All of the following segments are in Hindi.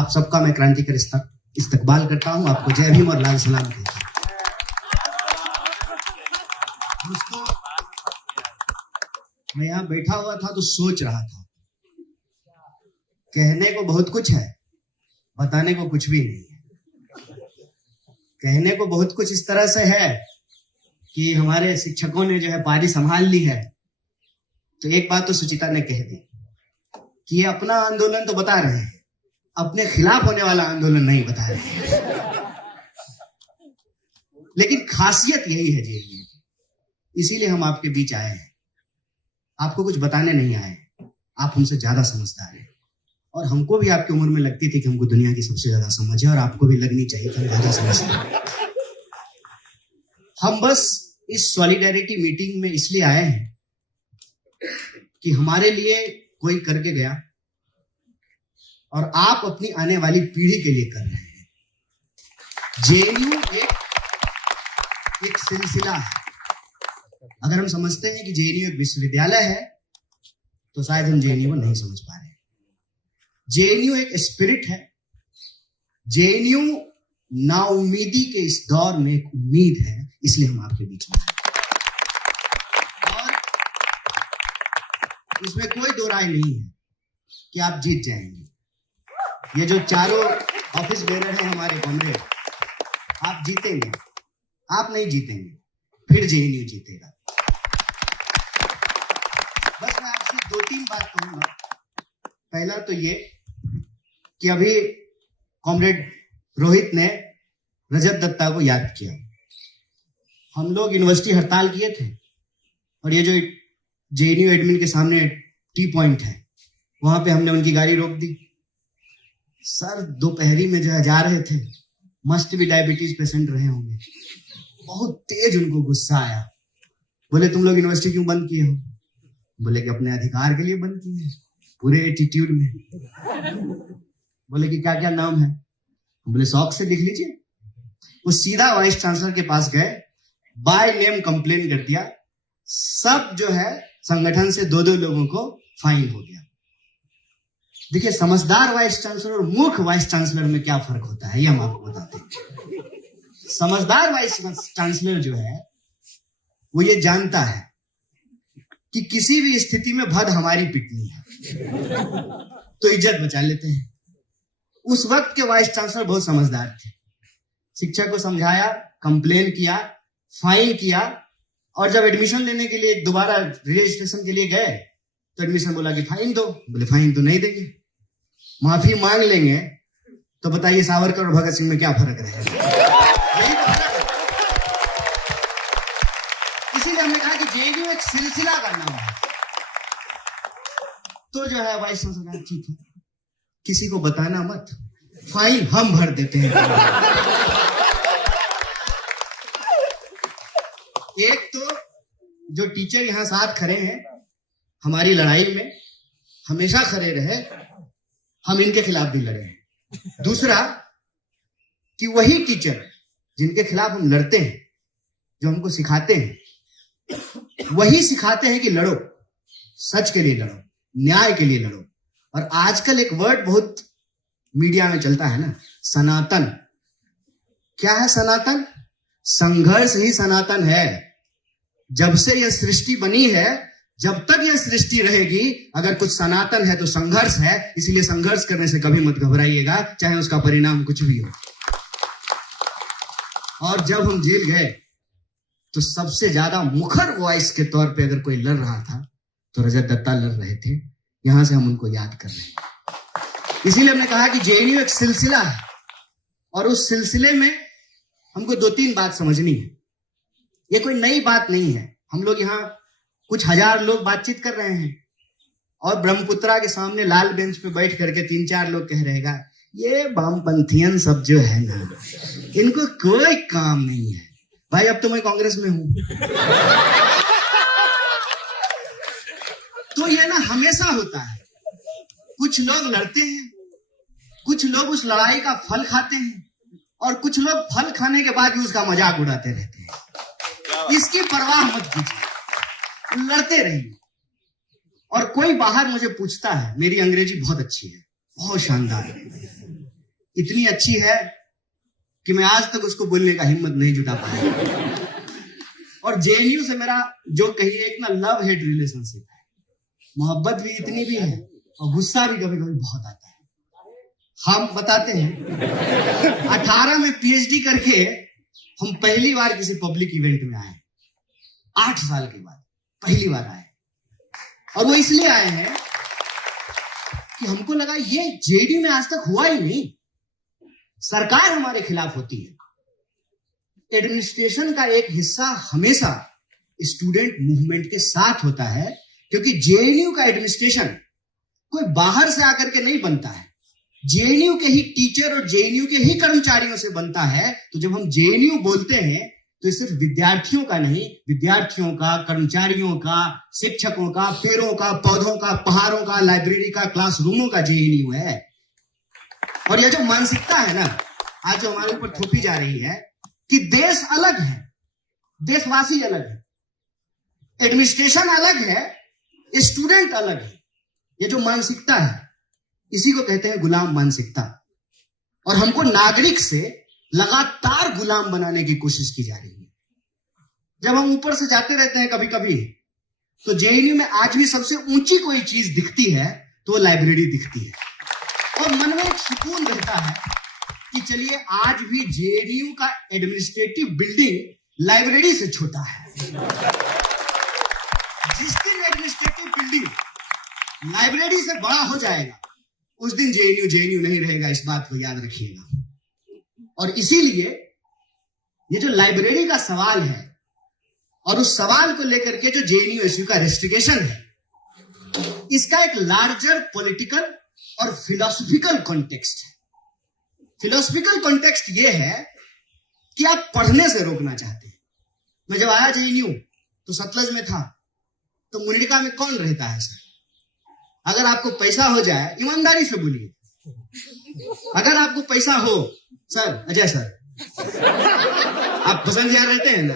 आप सबका मैं क्रांतिकारी इस्तकबाल करता हूं, आपको जय भीम और लाल सलाम कहता हूं। दोस्तों, मैं यहाँ बैठा हुआ था तो सोच रहा था, कहने को बहुत कुछ है, बताने को कुछ भी नहीं है। कहने को बहुत कुछ इस तरह से है कि हमारे शिक्षकों ने जो है पारी संभाल ली है। तो एक बात तो सुचिता ने कह दी कि ये अपना आंदोलन तो बता रहे हैं, अपने खिलाफ होने वाला आंदोलन नहीं बता रहे हैं। लेकिन खासियत यही है जेएनयू की, इसीलिए हम आपके बीच आए हैं। आपको कुछ बताने नहीं आए, आप हमसे ज्यादा समझदार हैं और हमको भी आपकी उम्र में लगती थी कि हमको दुनिया की सबसे ज्यादा समझ है और आपको भी लगनी चाहिए कि हम ज्यादा समझते हैं। हम बस इस सॉलिडेरिटी मीटिंग में इसलिए आए हैं कि हमारे लिए कोई करके गया और आप अपनी आने वाली पीढ़ी के लिए कर रहे हैं। जेएनयू एक सिलसिला है। अगर हम समझते हैं कि जेएनयू एक विश्वविद्यालय है तो शायद हम जेएनयू को नहीं समझ पा रहे। जेएनयू एक स्पिरिट है। जेएनयू नाउमीदी के इस दौर में एक उम्मीद है, इसलिए हम आपके बीच में हैं। और इसमें कोई दो राय नहीं है कि आप जीत जाएंगे। ये जो चारों ऑफिस बेरर हैं हमारे कॉमरेड, आप जीतेंगे। आप नहीं जीतेंगे, फिर जेएनयू जीतेगा। बस मैं आपसे 2-3 बात कहूंगा। पहला तो ये कि अभी कॉमरेड रोहित ने रजत दत्ता को याद किया। हम लोग यूनिवर्सिटी हड़ताल किए थे और ये जो जेएनयू एडमिन के सामने टी पॉइंट है, वहां पे हमने उनकी गाड़ी रोक दी। सर दोपहरी में जो है जा रहे थे, मस्ट भी डायबिटीज पेशेंट रहे होंगे। बहुत तेज उनको गुस्सा आया। बोले तुम लोग यूनिवर्सिटी क्यों बंद किए हो? बोले कि अपने अधिकार के लिए बंद किए हैं, पूरे एटीट्यूड में। बोले कि क्या क्या नाम है? बोले शौक से लिख लीजिए। वो सीधा वाइस चांसलर के पास गए, बाय नेम कंप्लेन कर दिया। सब जो है संगठन से 2-2 लोगों को फाइन हो गया। देखिए, समझदार वाइस चांसलर और मूर्ख वाइस चांसलर में क्या फर्क होता है, ये हम आपको बताते हैं। समझदार वाइस चांसलर जो है वो ये जानता है कि किसी भी स्थिति में भद हमारी पिटनी है तो इज्जत बचा लेते हैं। उस वक्त के वाइस चांसलर बहुत समझदार थे। शिक्षक को समझाया, कंप्लेन किया, फाइन किया, और जब एडमिशन लेने के लिए दोबारा रजिस्ट्रेशन के लिए गए तो एडमिशन बोला कि फाइन दो। बोले फाइन तो नहीं देंगे, माफी मांग लेंगे। तो बताइए सावरकर और भगत सिंह में क्या फर्क रहेगा? यही तो फर्क है। इसीलिए हमने कहा कि जेएनयू एक सिलसिला का नाम है। तो जो है वाइस चांसलर ठीक है, किसी को बताना मत, फाइन हम भर देते हैं। एक तो जो टीचर यहां साथ खड़े हैं, हमारी लड़ाई में हमेशा खड़े रहे, हम इनके खिलाफ भी लड़े हैं। दूसरा कि वही टीचर जिनके खिलाफ हम लड़ते हैं, जो हमको सिखाते हैं, वही सिखाते हैं कि लड़ो, सच के लिए लड़ो, न्याय के लिए लड़ो। और आजकल एक वर्ड बहुत मीडिया में चलता है ना, सनातन। क्या है सनातन? संघर्ष ही सनातन है। जब से यह सृष्टि बनी है, जब तक यह सृष्टि रहेगी, अगर कुछ सनातन है तो संघर्ष है। इसलिए संघर्ष करने से कभी मत घबराइएगा, चाहे उसका परिणाम कुछ भी हो। और जब हम जेल गए तो सबसे ज्यादा मुखर वॉइस के तौर पे अगर कोई लड़ रहा था तो रजत दत्ता लड़ रहे थे। यहां से हम उनको याद कर रहे हैं। इसीलिए हमने कहा कि जेएनयू एक सिलसिला है और उस सिलसिले में हमको 2-3 बात समझनी है। ये कोई नई बात नहीं है। हम लोग यहाँ कुछ हजार लोग बातचीत कर रहे हैं और ब्रह्मपुत्रा के सामने लाल बेंच पे बैठ करके 3-4 लोग कह रहेगा, ये वामपंथियन सब जो है ना, इनको कोई काम नहीं है। भाई अब तो मैं कांग्रेस में हूं। तो ये ना हमेशा होता है, कुछ लोग लड़ते हैं, कुछ लोग उस लड़ाई का फल खाते हैं और कुछ लोग फल खाने के बाद भी उसका मजाक उड़ाते रहते हैं। इसकी परवाह मत कीजिए, लड़ते रहिए। और कोई बाहर मुझे पूछता है, मेरी अंग्रेजी बहुत अच्छी है, बहुत शानदार है, इतनी अच्छी है कि मैं आज तक उसको बोलने का हिम्मत नहीं जुटा पाया। और जेएनयू से मेरा जो कहिए एक ना लव हेट रिलेशनशिप है, मोहब्बत भी इतनी भी है और गुस्सा भी कभी कभी बहुत आता है। हम बताते हैं 18 में पीएचडी करके हम पहली बार किसी पब्लिक इवेंट में आए, 8 साल के बाद पहली बार आए। और वो इसलिए आए हैं कि हमको लगा ये जेडी में आज तक हुआ ही नहीं। सरकार हमारे खिलाफ होती है, एडमिनिस्ट्रेशन का एक हिस्सा हमेशा स्टूडेंट मूवमेंट के साथ होता है, क्योंकि जेएनयू का एडमिनिस्ट्रेशन कोई बाहर से आकर के नहीं बनता है, जेएनयू के ही टीचर और जेएनयू के ही कर्मचारियों से बनता है। तो जब हम जेएनयू बोलते हैं तो ये सिर्फ विद्यार्थियों का नहीं, विद्यार्थियों का, कर्मचारियों का, शिक्षकों का, पेड़ों का, पौधों का, पहाड़ों का, लाइब्रेरी का, क्लासरूमों का जेएनयू है। और ये जो मानसिकता है ना आज जो हमारे ऊपर थोपी जा रही है कि देश अलग है, देशवासी अलग है, एडमिनिस्ट्रेशन अलग है, स्टूडेंट अलग है, ये जो मानसिकता है इसी को कहते हैं गुलाम मानसिकता। और हमको नागरिक से लगातार गुलाम बनाने की कोशिश की जा रही है। जब हम ऊपर से जाते रहते हैं कभी कभी तो जेएनयू में आज भी सबसे ऊंची कोई चीज दिखती है तो वो लाइब्रेरी दिखती है और मन में एक सुकून रहता है कि चलिए आज भी जेएनयू का एडमिनिस्ट्रेटिव बिल्डिंग लाइब्रेरी से छोटा है। जिस दिन एडमिनिस्ट्रेटिव बिल्डिंग लाइब्रेरी से बड़ा हो जाएगा उस दिन जेएनयू जेएनयू नहीं रहेगा, इस बात को याद रखिएगा। और इसीलिए ये जो लाइब्रेरी का सवाल है और उस सवाल को लेकर के जो जेएनयू एसयू का रेस्ट्रिक्शन है, इसका एक लार्जर पॉलिटिकल और फिलोसॉफिकल कॉन्टेक्स्ट है। फिलोसॉफिकल कॉन्टेक्स्ट ये है कि आप पढ़ने से रोकना चाहते हैं। मैं जब आया जेएनयू तो सतलज में था, तो मुनिरका में कौन रहता है सर? अगर आपको पैसा हो जाए, ईमानदारी से बोलिए, अगर आपको पैसा हो सर, अजय सर आप पसंद यार रहते हैं ना,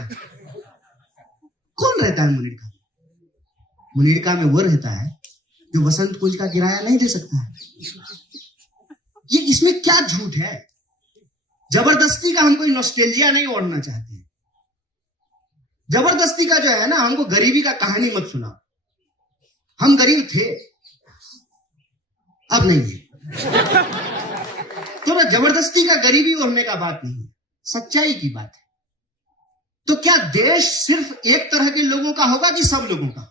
कौन रहता है मुनिरका में? मुनिरका में वो रहता है जो वसंत कुंज का किराया नहीं दे सकता है। ये इसमें क्या झूठ है? जबरदस्ती का हम कोई नॉस्टैल्जिया नहीं ओढ़ना चाहते हैं। जबरदस्ती का जो है ना, हमको गरीबी का कहानी मत सुना। हम गरीब थे, अब नहीं है। तो ना जबरदस्ती का गरीबी ओढ़ने का बात नहीं, सच्चाई की बात है। तो क्या देश सिर्फ एक तरह के लोगों का होगा कि सब लोगों का होगा?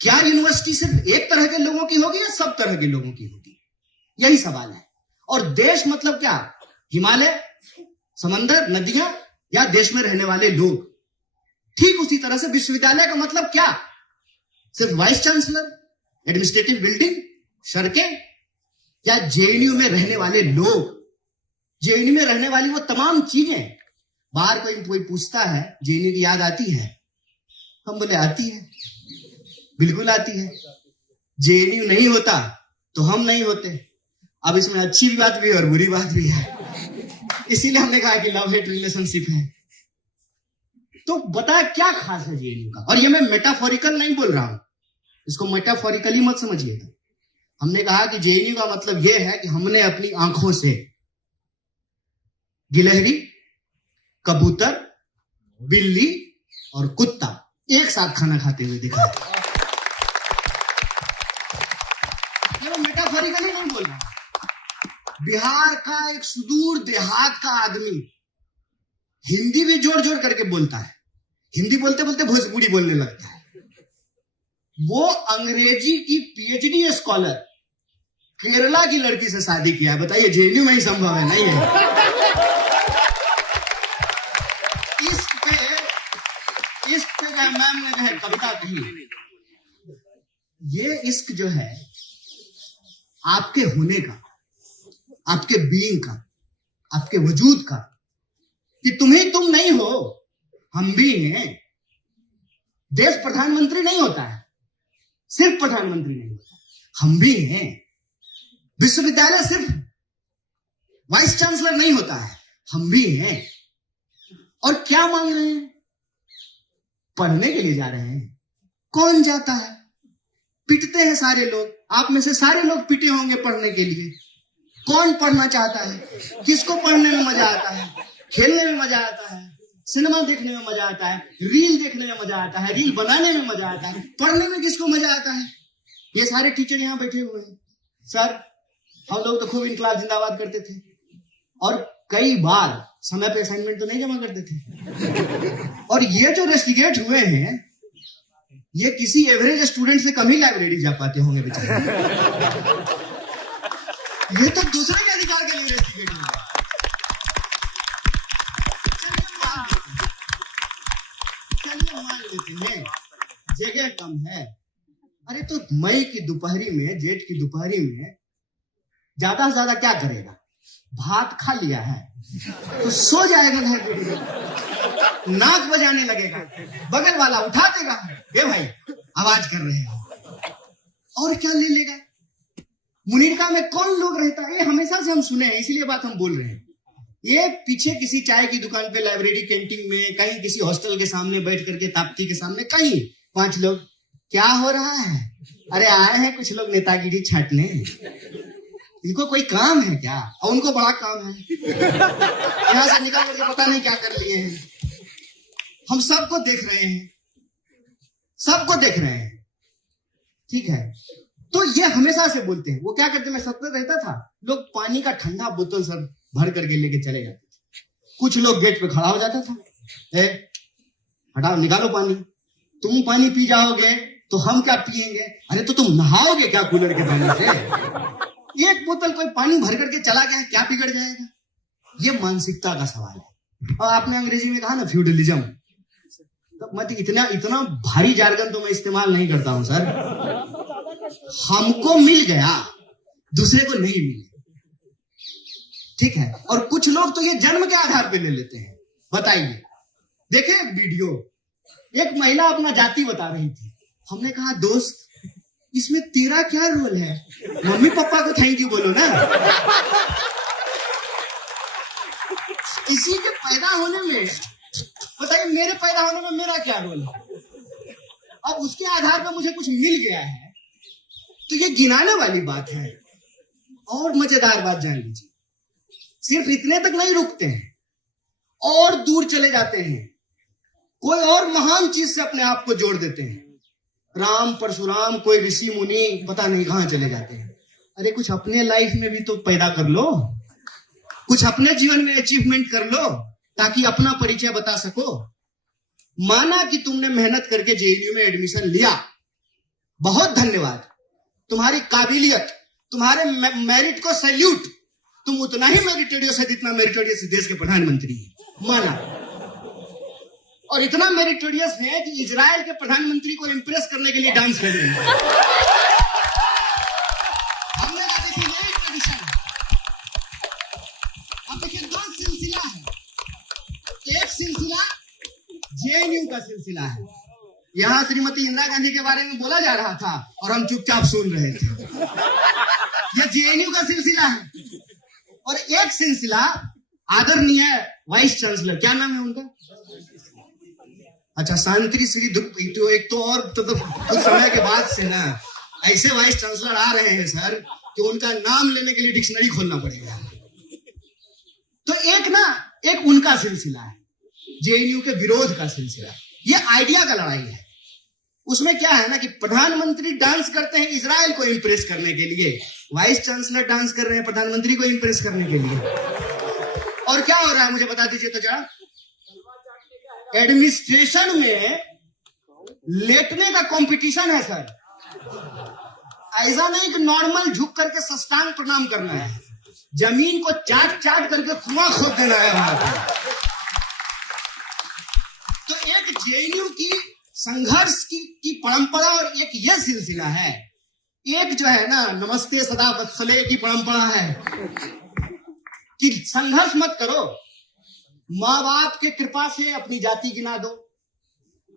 क्या यूनिवर्सिटी सिर्फ एक तरह के लोगों की होगी या सब तरह के लोगों की होगी? यही सवाल है। और देश मतलब क्या? हिमालय, समंदर, नदियां, या देश में रहने वाले लोग? ठीक उसी तरह से विश्वविद्यालय का मतलब क्या? सिर्फ वाइस चांसलर, एडमिनिस्ट्रेटिव बिल्डिंग, सड़कें, या जेएनयू में रहने वाले लोग, जेएनयू में रहने वाली वो तमाम चीजें? बाहर कोई पूछता है जेएनयू की याद आती है? हम बोले आती है, बिल्कुल आती है। जेएनयू नहीं होता तो हम नहीं होते। अब इसमें अच्छी भी बात भी है और बुरी बात भी है, इसीलिए हमने कहा कि लव हेट रिलेशनशिप है। तो बता क्या खास है जेएनयू का? और ये मैं मेटाफोरिकल नहीं बोल रहा हूं, इसको मेटाफोरिकली मत समझिएगा। हमने कहा कि जेएनयू का मतलब यह है कि हमने अपनी आंखों से गिलहरी, कबूतर, बिल्ली और कुत्ता एक साथ खाना खाते हुए देखा है। ये मैं मेटाफोरिकली नहीं बोल रहा। बिहार का एक सुदूर देहात का आदमी हिंदी भी जोर जोर करके बोलता है, हिंदी बोलते बोलते भोजपुरी बोलने लगता है। वो अंग्रेजी की पीएचडी स्कॉलर केरला की लड़की से शादी किया है। बताइए जेएनयू में ही संभव है? नहीं है। इश्क पे मैम ने जो है कविता कही, ये इश्क जो है आपके होने का, आपके बीइंग का, आपके वजूद का, कि तुम्ही तुम नहीं हो, हम भी हैं। देश प्रधानमंत्री नहीं होता है, सिर्फ प्रधानमंत्री नहीं होता, हम भी हैं। विश्वविद्यालय सिर्फ वाइस चांसलर नहीं होता है, हम भी हैं। और क्या मांग रहे हैं? पढ़ने के लिए जा रहे हैं। कौन जाता है? पिटते हैं सारे लोग, आप में से सारे लोग पिटे होंगे पढ़ने के लिए। कौन पढ़ना चाहता है, किसको पढ़ने में मजा आता है, खेलने में मजा आता है, सिनेमा देखने में मजा आता है, रील देखने में मजा आता है, रील बनाने में मजा आता है, पढ़ने में किसको मजा आता है? ये सारे टीचर यहाँ बैठे हुए हैं। सर हम लोग तो खूब इन क्लास जिंदाबाद करते थे और कई बार समय पे असाइनमेंट तो नहीं जमा करते थे। और ये जो रेस्टिगेट हुए हैं ये किसी एवरेज स्टूडेंट से कम ही लाइब्रेरी जा पाते होंगे बेचारे। ये तो दूसरे के अधिकार के लिए रेस्टिगेट हुए। चलिए मान लेते हैं जगह कम है। अरे तो मई की दोपहरी में, जेठ की दोपहरी में ज्यादा से ज्यादा क्या करेगा? भात खा लिया है तो सो जाएगा लाइब्रेरी में, नाक बजाने लगेगा, बगल वाला उठा देगा, ए भाई आवाज कर रहे हो, और क्या ले लेगा? मुनीरका में कौन लोग रहता है? ये हमेशा से हम सुने हैं, इसीलिए बात हम बोल रहे हैं। ये पीछे किसी चाय की दुकान पे, लाइब्रेरी कैंटीन में, कहीं किसी हॉस्टल के सामने बैठ करके, ताप्ती के सामने, कहीं 5 लोग, क्या हो रहा है? अरे आए हैं कुछ लोग नेतागिरी छाटने, इनको कोई काम है क्या? और उनको बड़ा काम है, यहां से निकल करके पता नहीं क्या कर लिए हैं। हम सबको देख रहे हैं, सबको देख रहे हैं, ठीक है? तो ये हमेशा से बोलते हैं। वो क्या करते, मैं सत्तर रहता था, लोग पानी का ठंडा बोतल सब भर करके लेके चले जाते थे। कुछ लोग गेट पे खड़ा हो जाता था, हटाओ निकालो पानी, तुम पानी पी जाओगे तो हम क्या पिएंगे? अरे तो तुम नहाओगे क्या कूलर के पानी से? एक बोतल कोई पानी भर करके चला गया, क्या बिगड़ जाएगा? ये मानसिकता का सवाल है। और आपने अंग्रेजी में कहा ना फ्यूडलिज्म, तो मत इतना भारी जार्गन तो मैं इस्तेमाल नहीं करता हूं सर। हमको मिल गया, दूसरे को नहीं मिले, ठीक है? और कुछ लोग तो ये जन्म के आधार पे ले लेते हैं। बताइए, देखे वीडियो, एक महिला अपना जाति बता रही थी। हमने कहा दोस्त इसमें तेरा क्या रोल है? मम्मी पापा को थैंक यू बोलो ना। किसी के पैदा होने में, बताइए मेरे पैदा होने में मेरा क्या रोल है? अब उसके आधार पर मुझे कुछ मिल गया है तो ये गिनाने वाली बात है। और मजेदार बात जान लीजिए, सिर्फ इतने तक नहीं रुकते हैं, और दूर चले जाते हैं, कोई और महान चीज से अपने आप को जोड़ देते हैं। राम परशुराम, कोई ऋषि मुनि, पता नहीं कहां चले जाते हैं। अरे कुछ अपने लाइफ में भी तो पैदा कर लो, कुछ अपने जीवन में अचीवमेंट कर लो ताकि अपना परिचय बता सको। माना कि तुमने मेहनत करके जेएनयू में एडमिशन लिया, बहुत धन्यवाद, तुम्हारी काबिलियत, तुम्हारे मेरिट को सैल्यूट। तुम उतना ही मेरिटोरियस है जितना मेरिटोरियस देश के प्रधानमंत्री है, माना। और इतना मेरिटोरियस है कि इजराइल के प्रधानमंत्री को इंप्रेस करने के लिए डांस कर रहे हैं। हमने कहा देखिए यही ट्रेडिशन है। अब देखिए दो सिलसिला है, एक सिलसिला जेएनयू का सिलसिला है। यहां श्रीमती इंदिरा गांधी के बारे में बोला जा रहा था और हम चुपचाप सुन रहे थे। यह जेएनयू का सिलसिला है। और एक सिलसिला आदरणीय वाइस चांसलर, क्या नाम है उनका? अच्छा, शांति श्री। तो एक तो और तो कुछ समय के बाद से ना ऐसे वाइस चांसलर आ रहे हैं सर कि उनका नाम लेने के लिए डिक्शनरी खोलना पड़ेगा। तो एक उनका सिलसिला है, जेएनयू के विरोध का सिलसिला। ये आइडिया का लड़ाई है। उसमें क्या है ना कि प्रधानमंत्री डांस करते हैं इजराइल को इंप्रेस करने के लिए, वाइस चांसलर डांस कर रहे हैं प्रधानमंत्री को इंप्रेस करने के लिए। और क्या हो रहा है मुझे बता दीजिए तो जरा। एडमिनिस्ट्रेशन में लेटने का कंपटीशन है सर। ऐसा नहीं कि नॉर्मल झुक करके साष्टांग प्रणाम करना है, जमीन को चाट चाट करके कुआं खोद देना है वहां पर। तो एक जेएनयू की संघर्ष की परंपरा और एक यह सिलसिला है। एक जो है ना नमस्ते सदा वत्सले की परंपरा है कि संघर्ष मत करो, माँ बाप के कृपा से अपनी जाति गिना दो,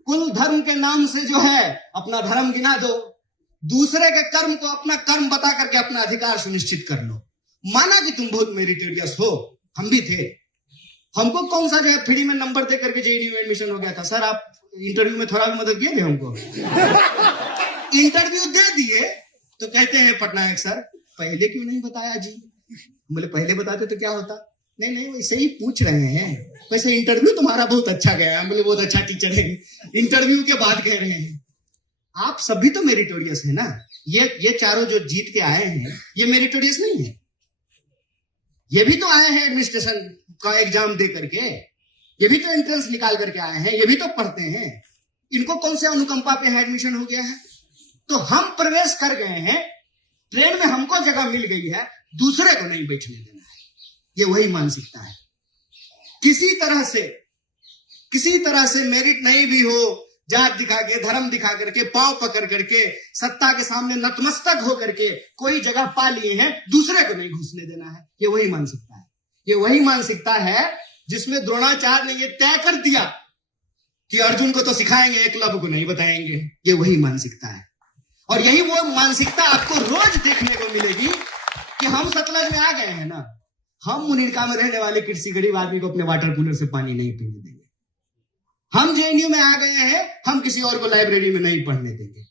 कुल धर्म के नाम से जो है अपना धर्म गिना दो, दूसरे के कर्म को अपना कर्म बता करके अपना अधिकार सुनिश्चित कर लो। माना कि तुम बहुत मेरिटोरियस हो, हम भी थे, हमको कौन सा जो है फ्री में नंबर दे करके जेएनयू में एडमिशन हो गया था सर। आप इंटरव्यू में थोड़ा भी मदद किए थे हमको। इंटरव्यू दे दिए तो कहते हैं पटनायक सर पहले क्यों नहीं बताया जी, बोले पहले बताते तो क्या होता? नहीं नहीं, वैसे ही पूछ रहे हैं, वैसे इंटरव्यू तुम्हारा बहुत अच्छा गया। हम बोले बहुत अच्छा टीचर है, इंटरव्यू के बाद कह रहे हैं। आप सभी तो मेरिटोरियस है ना। ये चारों जो जीत के आए हैं, ये मेरिटोरियस नहीं है? ये भी तो आए हैं एडमिनिस्ट्रेशन का एग्जाम दे करके, ये भी तो एंट्रेंस निकाल करके आए हैं, ये भी तो पढ़ते हैं। इनको कौन से अनुकंपा पे एडमिशन हो गया है? तो हम प्रवेश कर गए हैं, ट्रेन में हमको जगह मिल गई है, दूसरे को नहीं बैठने देना है। ये वही मानसिकता है। किसी तरह से मेरिट नहीं भी हो, जात दिखा के, धर्म दिखा करके, पांव पकड़ करके, सत्ता के सामने नतमस्तक हो करके कोई जगह पा लिए हैं, दूसरे को नहीं घुसने देना है। ये वही मानसिकता है। ये वही मानसिकता है जिसमें द्रोणाचार्य ने ये तय कर दिया कि अर्जुन को तो सिखाएंगे, एकलव्य को नहीं बताएंगे। ये वही मानसिकता है। और यही वो मानसिकता आपको रोज देखने को मिलेगी कि हम सतलज में आ गए हैं ना, हम मुनीरका में रहने वाले किसी गरीब आदमी को अपने वाटर कूलर से पानी नहीं पीने देंगे। हम जेएनयू में आ गए हैं, हम किसी और को लाइब्रेरी में नहीं पढ़ने देंगे।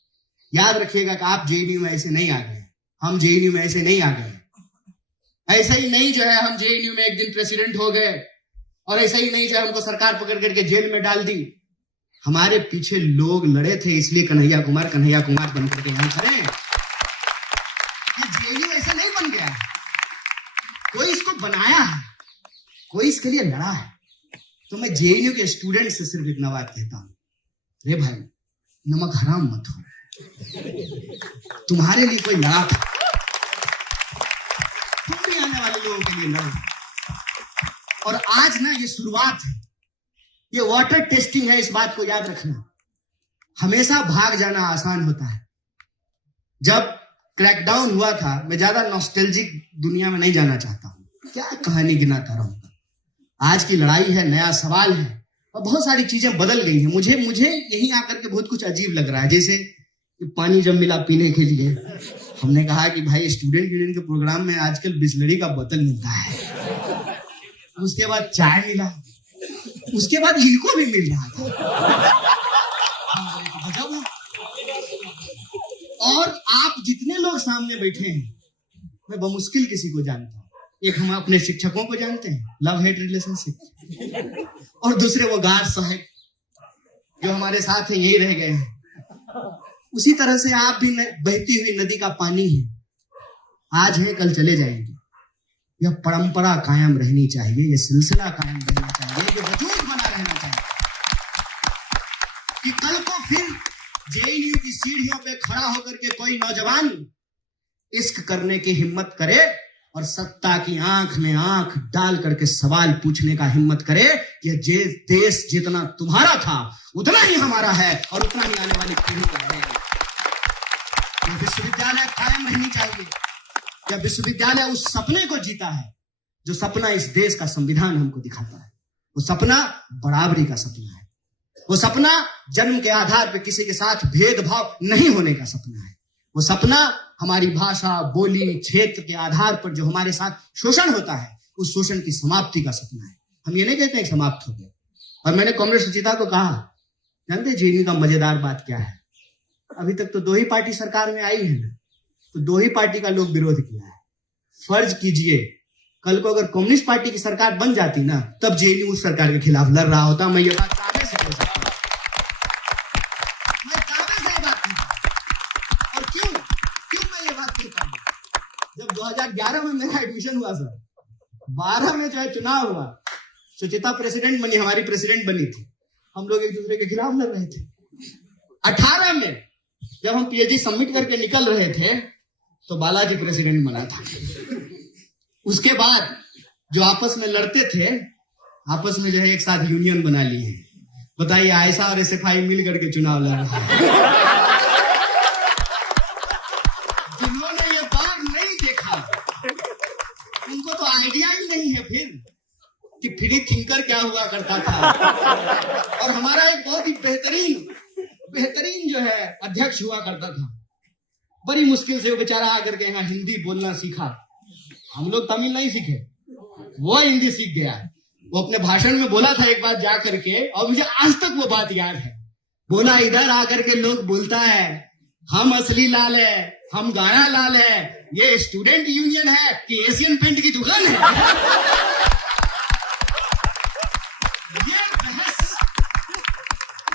याद रखिएगा कि आप जेएनयू में ऐसे नहीं आ गए, हम जेएनयू में ऐसे नहीं आ गए। ऐसा ही नहीं जो है हम जेएनयू में एक दिन प्रेसिडेंट हो गए, और ऐसा ही नहीं जो है हमको सरकार पकड़ करके जेल में डाल दी। हमारे पीछे लोग लड़े थे, इसलिए कन्हैया कुमार बन करके यहां खड़े हैं। जेएनयू ऐसा नहीं बन गया, कोई इसको बनाया है, कोई इसके लिए लड़ा है। तो मैं जेएनयू के स्टूडेंट से सिर्फ इतना बात कहता हूं, रे भाई नमक हराम मत हो। तुम्हारे लिए कोई लड़ा था, तुम भी आने वाले लोगों के लिए लड़ो। और आज ना ये शुरुआत है, ये वाटर टेस्टिंग है। इस बात को याद रखना। हमेशा भाग जाना आसान होता है। जब क्रैकडाउन हुआ था, मैं ज्यादा नॉस्टैल्जिक दुनिया में नहीं जाना चाहता हूं, क्या कहानी गिनाता रहूंगा। आज की लड़ाई है, नया सवाल है, और बहुत सारी चीजें बदल गई हैं। मुझे यहीं आकर के बहुत कुछ अजीब लग रहा है। जैसे पानी जब मिला पीने के लिए, हमने कहा कि भाई स्टूडेंट यूनियन के प्रोग्राम में आजकल बिस्लरी का बोतल मिलता है, उसके बाद चाय मिला, उसके बाद इनको भी मिल रहा था। और आप जितने लोग सामने बैठे हैं, मैं बमुश्किल किसी को जानता हूं। एक हम अपने शिक्षकों को जानते हैं, लव हेट रिलेशनशिप, और दूसरे वो गार्ड साहब जो हमारे साथ हैं, यही रह गए हैं। उसी तरह से आप भी बहती हुई नदी का पानी है, आज है कल चले जाएंगे। यह परंपरा कायम रहनी चाहिए, यह सिलसिला कायम रहना चाहिए, यह वजूद बना रहना चाहिए कि कल को फिर जेएनयू की सीढ़ियों पे खड़ा होकर के कोई नौजवान इश्क करने की हिम्मत करे और सत्ता की आंख में आंख डाल करके सवाल पूछने का हिम्मत करे कि ये देश जितना तुम्हारा था उतना ही हमारा है, और उतना ही आने वाली पीढ़ी का है। विश्वविद्यालय कायम रहनी चाहिए। या विश्वविद्यालय उस सपने को जीता है जो सपना इस देश का संविधान हमको दिखाता है। वो सपना बराबरी का सपना है। वो सपना जन्म के आधार पर किसी के साथ भेदभाव नहीं होने का सपना है। वो सपना हमारी भाषा, बोली, क्षेत्र के आधार पर जो हमारे साथ शोषण होता है, उस शोषण की समाप्ति का सपना है। हम ये नहीं कहते हैं समाप्त हो गया। और मैंने कॉमरेड सुचिता को कहा, जानते जेएनयू का मजेदार बात क्या है? अभी तक तो 2 ही पार्टी सरकार में आई है ना, तो 2 ही पार्टी का लोग विरोध किया है। फर्ज कीजिए कल को अगर कम्युनिस्ट पार्टी की सरकार बन जाती ना, तब जेएनयू उस सरकार के खिलाफ लड़ रहा होता। मैं ये बात दावे से कह सकता हूं, मैं दावे से ये बात कहता हूं। और क्यों मैं ये बात कहता हूं? जब 2011 में मेरा एडमिशन हुआ सर, 12 में जो है चुनाव हुआ, सुचिता प्रेसिडेंट बनी, हमारी प्रेसिडेंट बनी थी, हम लोग एक दूसरे के खिलाफ लड़ रहे थे। 18 में जब हम पीएचडी सबमिट करके निकल रहे थे, तो बालाजी प्रेसिडेंट बना था। उसके बाद जो आपस में लड़ते थे, आपस में जो है एक साथ यूनियन बना लिए हैं। बताइए, आयशा और एसएफआई मिल करके चुनाव लड़ रहा है। जिन्होंने ये बाग नहीं देखा, उनको तो आइडिया ही नहीं है फिर कि फ्री थिंकर क्या हुआ करता था। और हमारा एक बहुत ही बेहतरीन जो है अध्यक्ष हुआ करता था। बड़ी मुश्किल से वो बेचारा आकर के यहाँ हिंदी बोलना सीखा। हम लोग तमिल नहीं सीखे, वो हिंदी सीख गया। वो अपने भाषण में बोला था एक बात जा करके, और मुझे आज तक वो बात याद है। बोला, इधर आकर के लोग बोलता है हम असली लाल है, हम गाना लाल है, ये स्टूडेंट यूनियन है कि एशियन पेंट की दुकान है।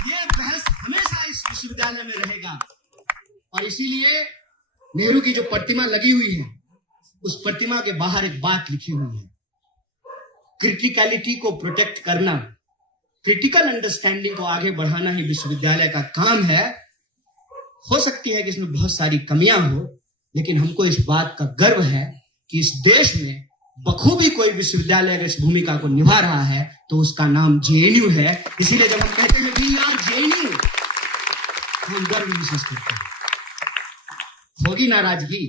ये बहस हमेशा इस विश्वविद्यालय में रहेगा। और इसीलिए नेहरू की जो प्रतिमा लगी हुई है, उस प्रतिमा के बाहर एक बात लिखी हुई है, क्रिटिकलिटी को प्रोटेक्ट करना, क्रिटिकल अंडरस्टैंडिंग को आगे बढ़ाना ही विश्वविद्यालय का काम है। हो सकती है कि इसमें बहुत सारी कमियां हो, लेकिन हमको इस बात का गर्व है कि इस देश में बखूबी कोई विश्वविद्यालय अगर इस भूमिका को निभा रहा है तो उसका नाम जेएनयू है। इसीलिए जब हम कहते हैं कि यार जेएनयू, हम गर्व महसूस करते हैं। होगी नाराजगी,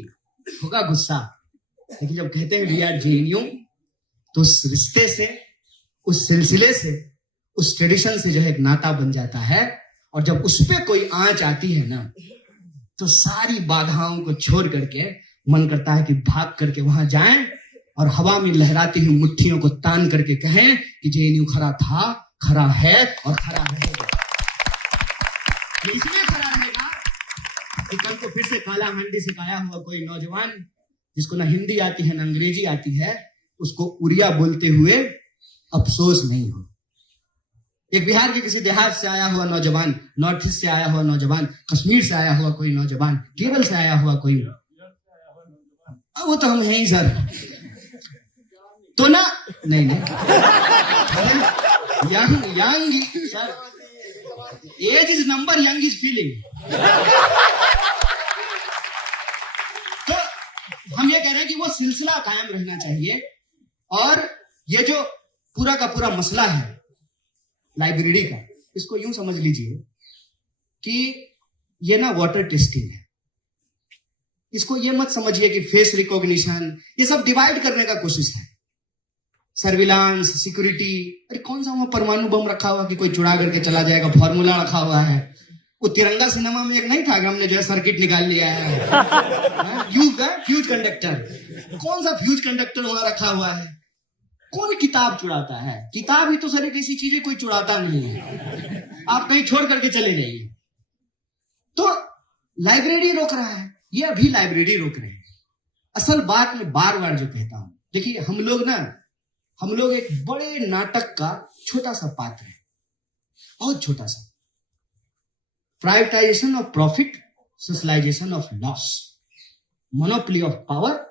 होगा गुस्सा, लेकिन जब कहते हैं वी आर जेएनयू तो उस रिश्ते से, उस सिलसिले से, उस ट्रेडिशन से जो है एक नाता बन जाता है। और जब उस पे कोई आंच आती है ना, तो सारी बाधाओं को छोड़ करके मन करता है कि भाग करके वहां जाएं और हवा में लहराती हुई मुट्ठियों को तान करके कहें कि जेएनयू खरा था, खरा है और खरा रहेगा। इसलिए खरा रहेगा कि कल को फिर से काला हांडी सिखाया हुआ कोई नौजवान जिसको ना हिंदी आती है ना अंग्रेजी आती है, उसको उड़िया बोलते हुए अफसोस नहीं हो। एक बिहार के किसी देहात से आया हुआ नौजवान, नॉर्थ ईस्ट से आया हुआ नौजवान, कश्मीर से आया हुआ कोई नौजवान, केरल से आया हुआ कोई, वो तो हम हैं ही सर, तो ना नहीं young sir, age is number, young is feeling. तो हम ये कह रहे हैं कि वो सिलसिला कायम रहना चाहिए। और ये जो पूरा का पूरा मसला है लाइब्रेरी का, इसको यूं समझ लीजिए कि ये ना वाटर टेस्टिंग है। इसको ये मत समझिए कि फेस रिकॉग्निशन, ये सब डिवाइड करने का कोशिश है। सर्विलांस, सिक्योरिटी, अरे कौन सा वहां परमाणु बम रखा हुआ कि कोई चुरा करके चला जाएगा, फॉर्मूला रखा हुआ है। वो तिरंगा सिनेमा में एक नहीं था कि हमने जो है सर्किट निकाल लिया है, फ्यूज कंडक्टर, कौन सा फ्यूज कंडक्टर वहां रखा हुआ है? कौन किताब चुराता है? किताब ही तो सर एक ऐसी चीज है, कोई चुराता नहीं है, आप कहीं छोड़ करके चले जाइए। तो लाइब्रेरी रोक रहा है, ये अभी लाइब्रेरी रोक रहे हैं। असल बात मैं बार बार जो कहता हूं, देखिए हम लोग एक बड़े नाटक का छोटा सा पात्र है, बहुत छोटा सा। Privatisation of profit, socialisation of loss, monopoly of power.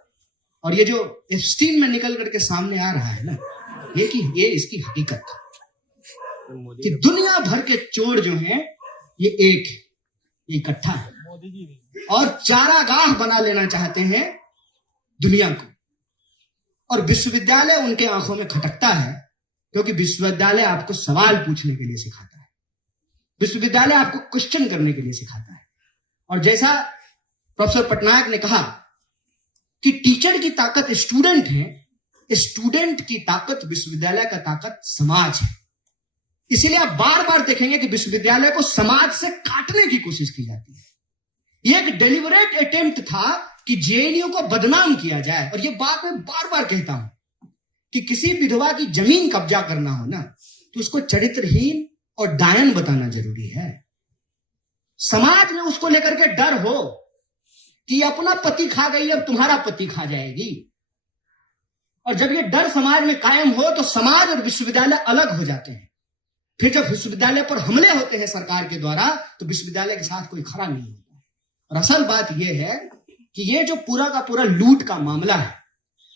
और ये जो एप्स्टीन में निकल करके सामने आ रहा है ना, ये इसकी हकीकत है कि दुनिया भर के चोर जो हैं ये एक इकट्ठा है और चारागाह बना लेना चाहते हैं दुनिया को। और विश्वविद्यालय उनके आंखों में खटकता है, क्योंकि विश्वविद्यालय आपको सवाल पूछने के लिए सिखाता है, विश्वविद्यालय आपको क्वेश्चन करने के लिए सिखाता है। और जैसा प्रोफेसर पटनायक ने कहा कि टीचर की ताकत स्टूडेंट है, स्टूडेंट की ताकत विश्वविद्यालय का ताकत समाज है। इसीलिए आप बार बार देखेंगे कि विश्वविद्यालय को समाज से काटने की कोशिश की जाती है। ये एक डेलिबरेट अटेम्प्ट था कि जेएनयू को बदनाम किया जाए। और ये बात मैं बार बार कहता हूं कि किसी विधवा की जमीन कब्जा करना हो ना, तो उसको चरित्रहीन और डायन बताना जरूरी है। समाज में उसको लेकर के डर हो कि अपना पति खा गई, अब तुम्हारा पति खा जाएगी। और जब ये डर समाज में कायम हो तो समाज और विश्वविद्यालय अलग हो जाते हैं। फिर जब विश्वविद्यालय पर हमले होते हैं सरकार के द्वारा, तो विश्वविद्यालय के साथ कोई खड़ा नहीं होता। और असल बात यह है कि ये जो पूरा का पूरा लूट का मामला है,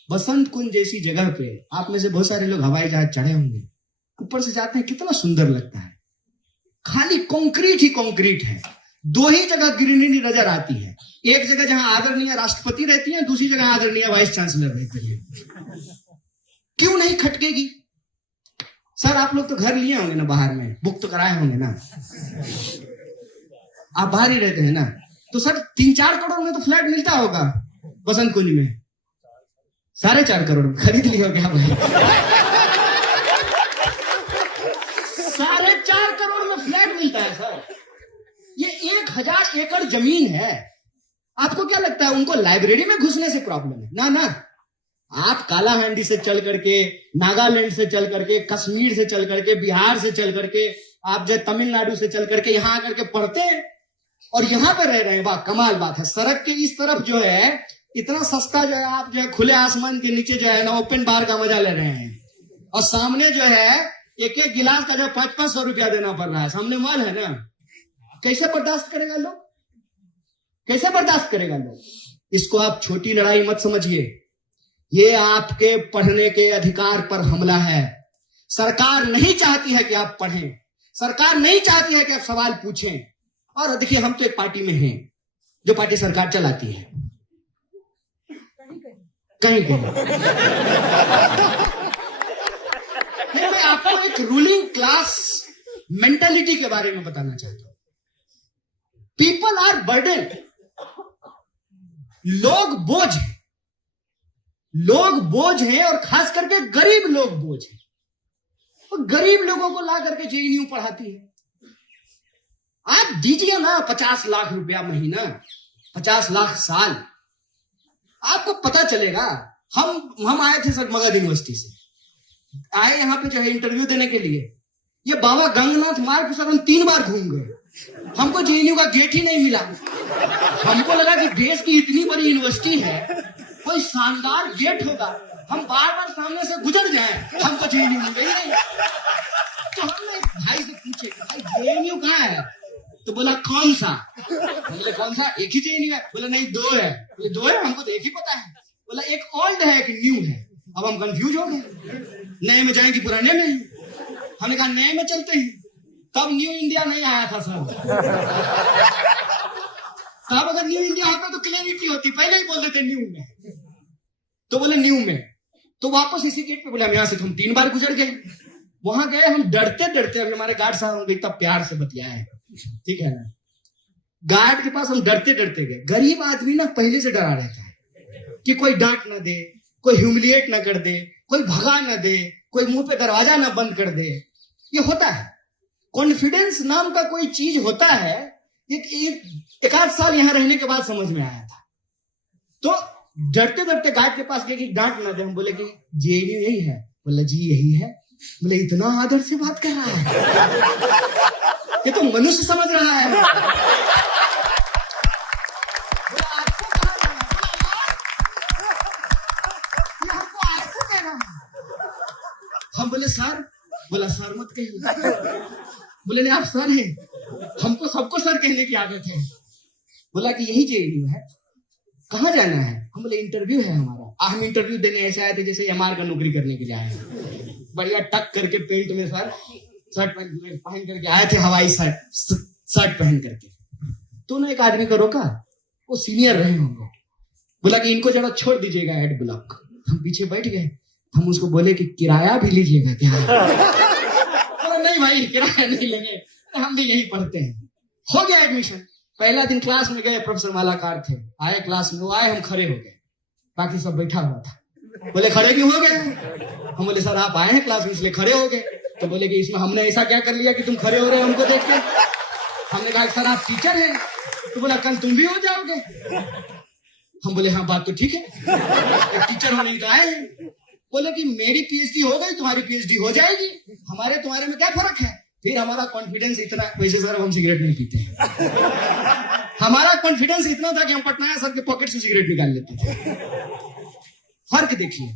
बसंत कुंज जैसी जगह पे आप में से बहुत सारे लोग हवाई जहाज चढ़े होंगे, ऊपर से जाते हैं कितना सुंदर लगता है। खाली कंक्रीट ही कंक्रीट है। दो ही जगह ग्रीनरी नजर आती है, एक जगह जहां आदरणीय राष्ट्रपति रहती है, दूसरी जगह आदरणीय वाइस चांसलर रहती है। क्यों नहीं खटकेगी? सर आप लोग तो घर लिए होंगे ना, बाहर में बुक तो कराए होंगे ना, आप बाहर ही रहते हैं ना, तो सर 3-4 करोड़ में तो फ्लैट मिलता होगा बसंत कुंज में। 4.5 करोड़ खरीद लिया क्या भाई? 4.5 करोड़ में फ्लैट मिलता है सर। ये 1000 एकड़ जमीन है। आपको क्या लगता है उनको लाइब्रेरी में घुसने से प्रॉब्लम है? ना ना, आप कालाहांडी से चल करके, नागालैंड से चल करके, कश्मीर से चल करके, बिहार से चल करके, आप जो तमिलनाडु से चल करके यहां आकर के पढ़ते हैं, और यहाँ पे रह रहे हैं। वाह, कमाल बात है। सड़क के इस तरफ जो है इतना सस्ता जो है, आप जो है खुले आसमान के नीचे जो है ना ओपन बार का मजा ले रहे हैं, और सामने जो है एक एक गिलास का जो 500-500 रुपया देना पड़ रहा है। सामने माल है ना, कैसे बर्दाश्त करेगा लोग, कैसे बर्दाश्त करेगा लोग? इसको आप छोटी लड़ाई मत समझिए, ये आपके पढ़ने के अधिकार पर हमला है। सरकार नहीं चाहती है कि आप पढ़ें, सरकार नहीं चाहती है कि आप सवाल पूछें। और देखिए, हम तो एक पार्टी में हैं जो पार्टी सरकार चलाती है, कहीं कहीं। मैं आपको एक रूलिंग क्लास मेंटालिटी के बारे में बताना चाहता हूं। पीपल आर बर्डन, लोग बोझ हैं, लोग बोझ हैं, और खास करके गरीब लोग बोझ हैं। और गरीब लोगों को ला करके जेएनयू पढ़ाती है। आप दीजिए ना 50 लाख रुपया महीना, 50 लाख साल, आपको पता चलेगा। हम आए थे सर मगध यूनिवर्सिटी से, आए यहाँ पे जो है इंटरव्यू देने के लिए। ये बाबा गंगनाथ मार्ग सर हम 3 बार घूम गए, हमको जेएनयू का गेट ही नहीं मिला। हमको लगा कि देश की इतनी बड़ी यूनिवर्सिटी है, कोई शानदार गेट होगा, हम बार बार सामने से गुजर जाए, हमको जेएनयू मिल गई नहीं। तो हमने भाई से पूछे कि भाई जेएनयू कहाँ है? तो बोला कौन सा? बोले कौन सा? एक ही जेएनयू है। बोला नहीं 2 है। बोले 2 है, हमको तो एक ही पता है। बोला एक ओल्ड है एक न्यू है। अब हम कंफ्यूज हो गए, नए में जाएंगे पुराने में? हमने कहा नए में चलते हैं। तब न्यू इंडिया नहीं आया था सर। तब अगर न्यू इंडिया होता तो क्लैरिटी होती, पहले ही बोल देते न्यू में। तो बोले न्यू में, तो वापस इसी गेट पे बोले हम यहाँ से हम 3 बार गुजर गए। वहां गए हम डरते डरते, अभी हमारे गार्ड साहब इतना प्यार से बतियाए, ठीक है ना, गार्ड के पास हम डरते डरते गए। गरीब आदमी ना पहले से डरा रहता है कि कोई डांट ना दे, कोई ह्यूमिलिएट ना कर दे, कोई भगा ना दे, कोई मुंह पे दरवाजा ना बंद कर दे। ये होता है, कॉन्फिडेंस नाम का कोई चीज होता है। एक आध साल यहाँ रहने के बाद समझ में आया था। तो डरते डरते गार्ड के पास गए कि डांट ना दे। हम बोले कि जेएनयू यही है? बोला जी यही है। बोले इतना आदर से बात कर रहा है, ये तो मनुष्य समझ रहा है। बोला आपको कहाँ जाना? बोला आपको कहना है। हम बोले सर। बोला सर मत कहिए। बोले नहीं आप सर हैं, हमको सबको सर कहने की आदत है। बोला कि यही जेएनयू है, कहाँ जाना है? हम बोले इंटरव्यू है हमारा। हम इंटरव्यू देने ऐसे आए थे जैसे एमआर का नौकरी करने के लिए आए हैं। बढ़िया टक करके पेंट में सर शर्ट पहन करके आए थे, हवाई शर्ट पहन करके। तो ना एक आदमी को रोका, वो सीनियर रहे होंगे। बोला कि इनको जरा छोड़ दीजिएगा एड ब्लॉक। हम पीछे बैठ गए। हम उसको बोले कि किराया भी लीजिएगा क्या? नहीं भाई किराया नहीं लेंगे, हम भी यही पढ़ते हैं। हो गया एडमिशन। पहला दिन क्लास में गए, प्रोफेसर मालाकार थे, आए क्लास में, वो आए, हम खड़े हो गए, बाकी सब बैठा हुआ था। बोले खड़े क्यों हो गए? हम बोले सर आप आए हैं क्लास में इसलिए खड़े हो गए। तो बोले कि इसमें हमने ऐसा क्या कर लिया कि तुम खड़े हो रहे हो हमको देख के? हमने कहा सर आप टीचर हैं। तो बोला कल तुम भी हो जाओगे। हम बोले हाँ बात तो ठीक है, एक टीचर होने तो आए हैं। बोले कि मेरी पीएचडी हो गई, तुम्हारी पीएचडी हो जाएगी, हमारे तुम्हारे में क्या फर्क है? फिर हमारा कॉन्फिडेंस इतना, वैसे सर हम सिगरेट नहीं पीते हैं। हमारा कॉन्फिडेंस इतना था कि हम पटनायक सर के पॉकेट से सिगरेट निकाल लेते थे। फर्क देखिए,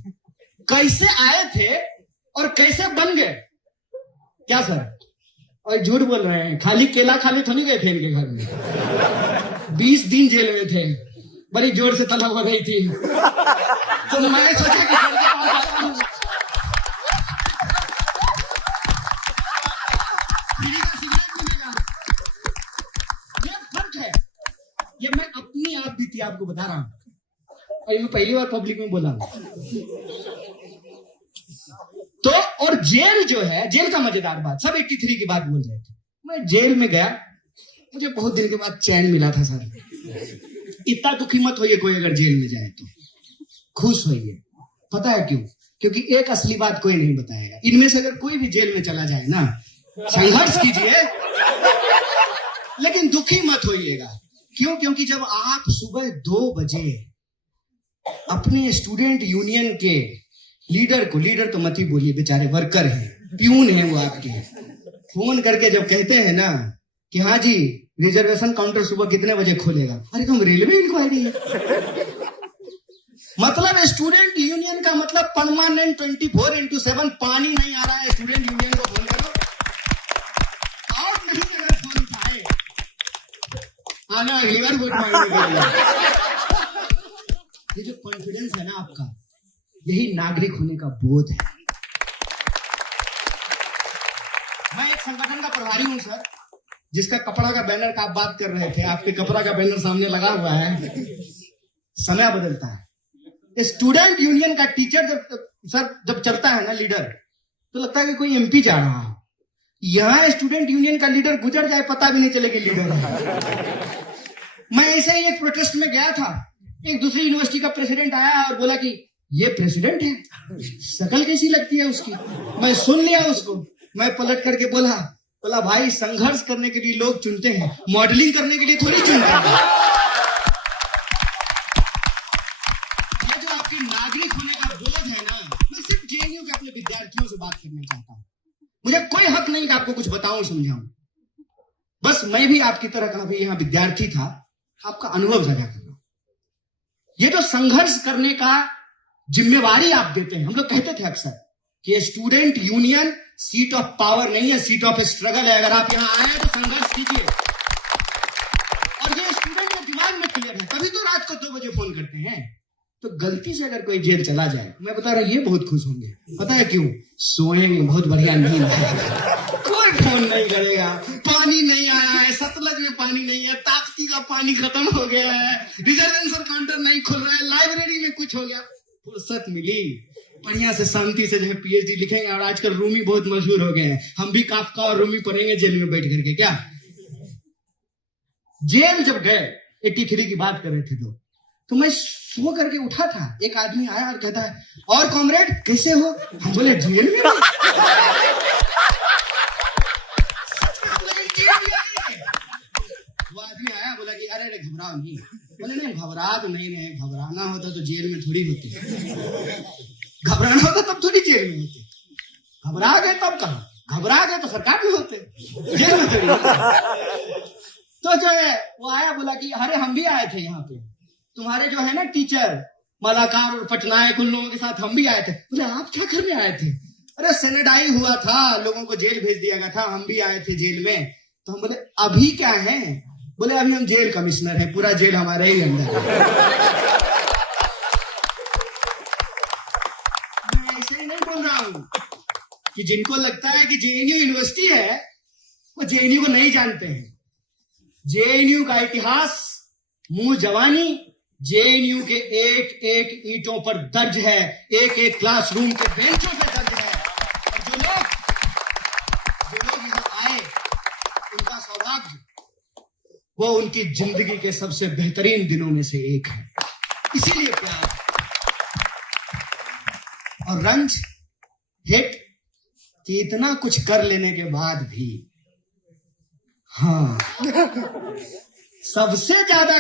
कैसे आए थे और कैसे बन गए। क्या सर? और झूठ बोल रहे हैं, खाली केला खाली तो नहीं गए थे इनके घर में। 20 दिन जेल में थे, बड़ी जोर से तलब हो गई थी। तो मैं सोचा कि सर के पास आता हूं, ये फर्क है। ये मैं अपनी आप बीती आपको बता रहा हूं, और ये मैं पहली बार पब्लिक में बोला हूं। तो और जेल जो है, जेल का मजेदार बात, सब 83 की बात बोल रहे थे। मैं जेल में गया, मुझे बहुत दिन के बाद चैन मिला था सर। इतना दुखी मत होइए कोई अगर जेल में जाए तो, खुश होइए। पता है क्यों? क्योंकि एक असली बात कोई नहीं बताएगा। इनमें से अगर कोई भी जेल में चला जाए ना, संघर्ष कीजिए लेकिन दुखी मत होइएगा। क्यों? क्योंकि जब आप सुबह 2 बजे अपने स्टूडेंट यूनियन के लीडर को, लीडर तो मत ही बोलिए, बेचारे वर्कर हैं, प्यून हैं वो आपके, फोन करके जब कहते हैं ना कि हाँ जी रिजर्वेशन काउंटर सुबह कितने बजे खोलेगा? अरे तुम रेलवे इंक्वायरी है। मतलब स्टूडेंट यूनियन का मतलब परमानेंट 24/7 पानी नहीं आ रहा है। स्टूडेंट यूनियन को फोन करो और नहीं अगर फोन उठाए आना अगली बार वोट मांगने के लिए। ये जो कॉन्फिडेंस है ना आपका, यही नागरिक होने का बोध है। मैं एक संगठन का प्रभारी हूं सर, जिसका कपड़ा का बैनर का आप बात कर रहे थे। आपके कपड़ा का बैनर सामने लगा हुआ है। समय बदलता है। स्टूडेंट यूनियन का टीचर जब चलता है ना लीडर, तो लगता है कि कोई एमपी जा रहा है। यहां स्टूडेंट यूनियन का लीडर गुजर जाए पता भी नहीं चलेगा लीडर है। मैं ऐसे ही एक प्रोटेस्ट में गया था। एक दूसरी यूनिवर्सिटी का प्रेसिडेंट आया और बोला कि ये प्रेसिडेंट है, शक्ल कैसी लगती है उसकी। मैं सुन लिया उसको। मैं पलट करके बोला भाई, संघर्ष करने के लिए लोग चुनते हैं, मॉडलिंग करने के लिए थोड़ी चुनते हैं। ये जो आपके नागरिक होने का बोध है ना, मैं सिर्फ जेएनयू के अपने विद्यार्थियों से बात करना चाहता हूं। मुझे कोई हक नहीं कि आपको कुछ बताऊं समझाऊं। बस मैं भी आपकी तरह का भी यहाँ विद्यार्थी था, आपका अनुभव साझा कर रहा हूं। ये जो संघर्ष करने का जिम्मेवारी आप देते हैं, हम लोग कहते थे अक्सर कि student union seat of power नहीं है, सीट ऑफ स्ट्रगल है। अगर आप यहाँ आए तो संघर्ष कीजिए। और ये स्टूडेंट के दिमाग में क्लियर है, तभी तो रात को 2 बजे फोन करते हैं। तो गलती से अगर कोई जेल चला जाए, मैं बता रहा हूं, ये बहुत खुश होंगे। पता है क्यों? सोएंगे, बहुत बढ़िया नींद है। कोई फोन नहीं करेगा। पानी नहीं आया है, सतलज में पानी नहीं है, ताप्ती का पानी खत्म हो गया है, रिजर्वेशन काउंटर नहीं खुल रहा है, लाइब्रेरी में कुछ हो गया। फुर्सत मिली, बढ़िया से शांति से जो है पीएचडी लिखेंगे। और आजकल रूमी बहुत मशहूर हो गए हैं, हम भी काफका और रूमी पढ़ेंगे जेल में बैठ करके। क्या जेल जब गए, 83 की बात कर रहे थे लोग, तो मैं सो करके उठा था। एक आदमी आया और कहता है, और कॉमरेड कैसे हो? हम बोले जेल में। वो आदमी आया, बोला कि अरे घबराओ नहीं। बोले नहीं, घबरा तो नहीं रहे, घबराना होता तो जेल में थोड़ी होती। घबराना होता तब थोड़ी जेल में होते। घबरा गए तब कहा, घबरा गए तो सरकार में होते, जेल में थोड़ी होते। तो जो है वो आया, बोला कि अरे हम भी आए थे यहाँ पे, तुम्हारे जो है ना टीचर मलाकार और पटनायक, उन लोगों के साथ हम भी आए थे। बोले आप क्या करने आए थे? अरे सेनेडाई हुआ था, लोगों को जेल भेज दिया गया था, हम भी आए थे जेल में। तो हम बोले अभी क्या है? बोले अभी हम जेल कमिश्नर हैं, पूरा जेल हमारे ही अंदर है। मैं ऐसे ही नहीं बोल रहा हूं कि जिनको लगता है कि जेएनयू यूनिवर्सिटी है, वो जेएनयू को नहीं जानते हैं। जेएनयू का इतिहास, मुंह जवानी जेएनयू के एक एक ईंटों पर दर्ज है, एक एक क्लासरूम के बेंचों पे दर्ज है। और जो लोग यहाँ आए, उनका सौभाग्य, वो उनकी जिंदगी के सबसे बेहतरीन दिनों में से एक है। इसीलिए प्यार और रंज, हिट कि इतना कुछ कर लेने के बाद भी, हाँ, सबसे ज्यादा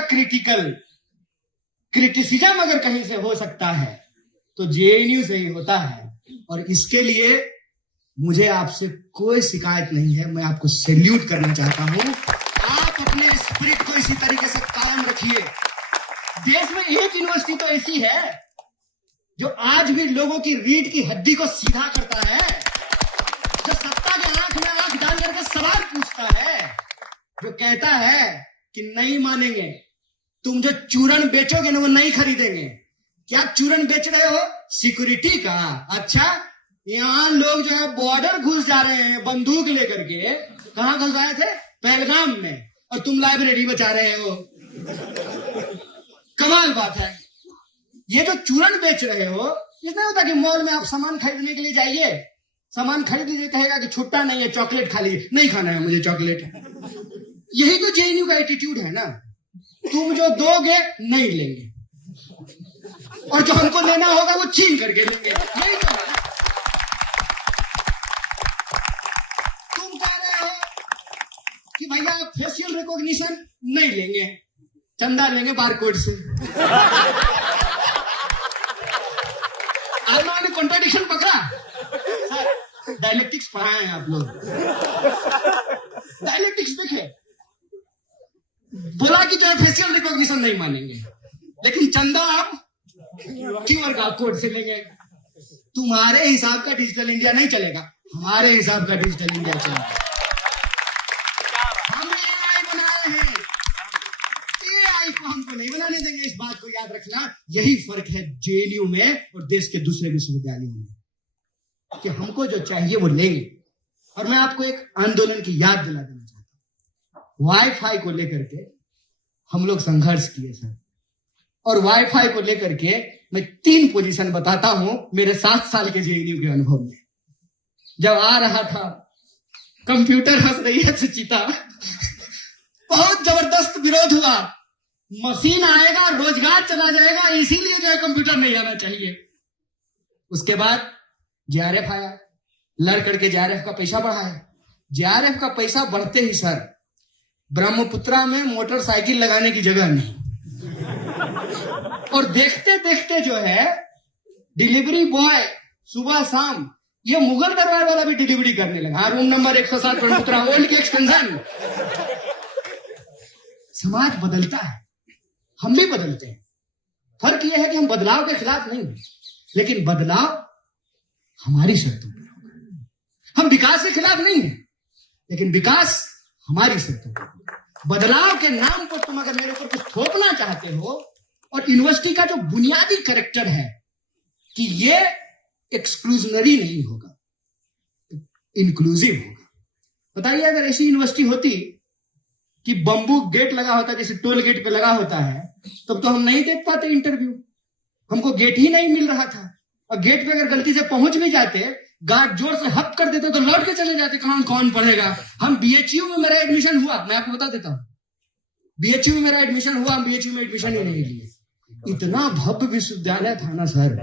क्रिटिसिज्म अगर कहीं से हो सकता है तो जेएनयू से ही होता है। और इसके लिए मुझे आपसे कोई शिकायत नहीं है। मैं आपको सैल्यूट करना चाहता हूं। आप अपने स्पिरिट को इसी तरीके से कायम रखिए। देश में एक यूनिवर्सिटी तो ऐसी है जो आज भी लोगों की रीढ़ की हड्डी को सीधा करता है, जो सत्ता के आंख में आंख डाल करके सवाल पूछता है, जो कहता है कि नहीं मानेंगे, तुम जो चूरन बेचोगे ना वो नहीं खरीदेंगे। क्या चूरन बेच रहे हो? सिक्योरिटी का। अच्छा, यहाँ लोग जो है बॉर्डर घुस जा रहे हैं बंदूक लेकर के। कहां घुस आए थे? पहलगाम में। और तुम लाइब्रेरी बचा रहे हो। कमाल बात है। ये जो चूरन बेच रहे हो, इसमें होता कि मॉल में आप सामान खरीदने के लिए जाइए, सामान खरीद लीजिए, कहेगा कि छुट्टा नहीं है, चॉकलेट खा लीजिए। नहीं खाना है मुझे चॉकलेट। यही तो जेएनयू का एटीट्यूड है ना। तुम जो दोगे नहीं लेंगे, और जो हमको लेना होगा वो छीन करके लेंगे। यही तो है। तुम कह रहे हो कि भैया फेशियल रिकॉग्निशन नहीं लेंगे, चंदा लेंगे बारकोड से। आप लोगों ने कॉन्ट्राडिक्शन पकड़ा। डायलेक्टिक्स पढ़ाए हैं आप लोग। डायलेक्टिक्स देखे, बोला कि जो है फेशियल रिकॉग्निशन नहीं मानेंगे, लेकिन चंदा आप क्यूआर कोड से लेंगे। तुम्हारे हिसाब का डिजिटल इंडिया नहीं चलेगा, हमारे हिसाब का डिजिटल इंडिया चलेगा। हम एआई बना रहे हैं, एआई को हमको नहीं बनाने देंगे, इस बात को याद रखना। यही फर्क है जेएनयू में और देश के दूसरे विश्वविद्यालयों में, कि हमको जो चाहिए वो लेंगे। और मैं आपको एक आंदोलन की याद दिला देना चाहता हूं। वाईफाई को लेकर के हम लोग संघर्ष किए सर, और वाईफाई को लेकर के मैं 3 पोजीशन बताता हूं मेरे 7 साल के जेएनयू के अनुभव में। जब आ रहा था, कंप्यूटर हंस रही है सुचिता, बहुत जबरदस्त विरोध हुआ, मशीन आएगा रोजगार चला जाएगा, इसीलिए जो है कंप्यूटर नहीं आना चाहिए। उसके बाद जेआरएफ आया, लड़ करके जेआरएफ का पैसा बढ़ाया। जेआरएफ का पैसा बढ़ते ही सर ब्रह्मपुत्रा में मोटरसाइकिल लगाने की जगह नहीं, और देखते देखते जो है डिलीवरी बॉय सुबह शाम ये मुगल दरबार वाला भी डिलीवरी करने लगा। रूम नंबर 107 ब्रह्मपुत्रा ओल्ड की एक्सटेंशन। समाज बदलता है, हम भी बदलते हैं। फर्क यह है कि हम बदलाव के खिलाफ नहीं हैं, लेकिन बदलाव हमारी शर्तों पर होगा। हम विकास के खिलाफ नहीं हैं, लेकिन विकास हमारी शर्तों पर। बदलाव के नाम पर तुम अगर मेरे ऊपर कुछ थोपना चाहते हो, और यूनिवर्सिटी का जो बुनियादी कैरेक्टर है कि ये एक्सक्लूजनरी नहीं होगा, इंक्लूसिव होगा। बताइए अगर ऐसी यूनिवर्सिटी होती कि बंबू गेट लगा होता, जैसे टोल गेट पे लगा होता है, तब तो हम नहीं देख पाते इंटरव्यू। हमको गेट ही नहीं मिल रहा था, और गेट पे अगर गलती से पहुंच भी जाते, गार्ड जोर से हक कर देते तो लौट के चले जाते, कौन पढ़ेगा। हम बीएचयू में मेरा एडमिशन हुआ, मैं आपको बता देता हूं, बीएचयू में मेरा एडमिशन हुआ, हम बीएचयू में एडमिशन ही नहीं लिए। इतना भव्य विश्वविद्यालय था ना सर,